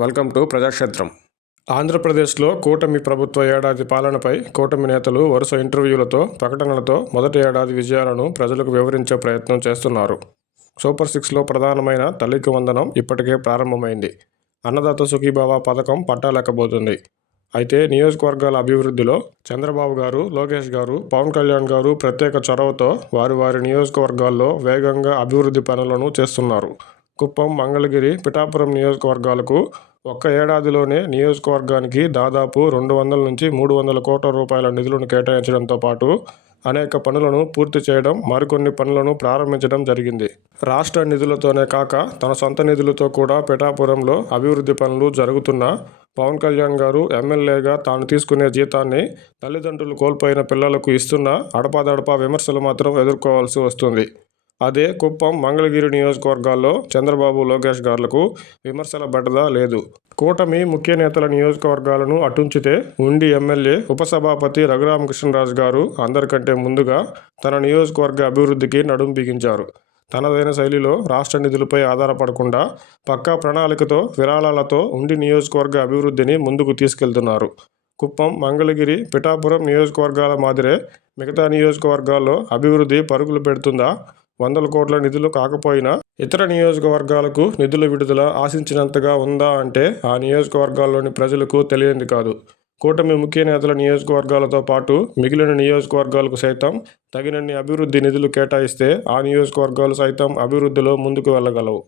Welcome to ప్రజాక్షేత్రం. ఆంధ్రప్రదేశ్లో కూటమి ప్రభుత్వ ఏడాది పాలనపై కూటమి నేతలు వరుస ఇంటర్వ్యూలతో ప్రకటనలతో మొదటి ఏడాది విజయాలను ప్రజలకు వివరించే ప్రయత్నం చేస్తున్నారు. సూపర్ సిక్స్లో ప్రధానమైన తల్లికి వందనం ఇప్పటికే ప్రారంభమైంది. అన్నదాత సుఖీభావ పథకం పట్టాలేకబోతుంది అయితే నియోజకవర్గాల అభివృద్ధిలో చంద్రబాబు గారు లోకేష్ గారు పవన్ కళ్యాణ్ గారు ప్రత్యేక చొరవతో వారి వారి నియోజకవర్గాల్లో వేగంగా అభివృద్ధి పనులను చేస్తున్నారు. కుప్పం మంగళగిరి పిఠాపురం నియోజకవర్గాలకు ఒక్క ఏడాదిలోనే నియోజకవర్గానికి దాదాపు రెండు వందల నుంచి మూడు వందల కోట్ల రూపాయల నిధులను కేటాయించడంతో పాటు అనేక పనులను పూర్తి చేయడం మరికొన్ని పనులను ప్రారంభించడం జరిగింది. రాష్ట్ర నిధులతోనే కాక తన సొంత నిధులతో కూడా పిఠాపురంలో అభివృద్ధి పనులు జరుగుతున్నా పవన్ కళ్యాణ్ గారు ఎమ్మెల్యేగా తాను తీసుకునే జీతాన్ని తల్లిదండ్రులు కోల్పోయిన పిల్లలకు ఇస్తున్న అడపాదడపా విమర్శలు మాత్రం ఎదుర్కోవాల్సి వస్తుంది. అదే కుప్పం మంగళగిరి నియోజకవర్గాల్లో చంద్రబాబు లోకేష్ గార్లకు విమర్శల బట్టదా లేదు. కూటమి ముఖ్య నేతల నియోజకవర్గాలను అటుంచితే ఉండి ఎమ్మెల్యే ఉపసభాపతి రఘురామకృష్ణరాజు గారు అందరికంటే ముందుగా తన నియోజకవర్గ అభివృద్ధికి నడుం బిగించారు. తనదైన శైలిలో రాష్ట్ర నిధులపై ఆధారపడకుండా పక్కా ప్రణాళికతో విరాళాలతో ఉండి నియోజకవర్గ అభివృద్ధిని ముందుకు తీసుకెళ్తున్నారు. కుప్పం మంగళగిరి పిఠాపురం నియోజకవర్గాల మాదిరే మిగతా నియోజకవర్గాల్లో అభివృద్ధి పరుగులు పెడుతుందా? వందల కోట్ల నిధులు కాకపోయినా ఇతర నియోజకవర్గాలకు నిధుల విడుదల ఆశించినంతగా ఉందా అంటే ఆ నియోజకవర్గాల్లోని ప్రజలకు తెలియంది కాదు. కూటమి ముఖ్య నేతల నియోజకవర్గాలతో పాటు మిగిలిన నియోజకవర్గాలకు సైతం తగినన్ని అభివృద్ధి నిధులు కేటాయిస్తే ఆ నియోజకవర్గాలు సైతం అభివృద్ధిలో ముందుకు వెళ్ళగలవు.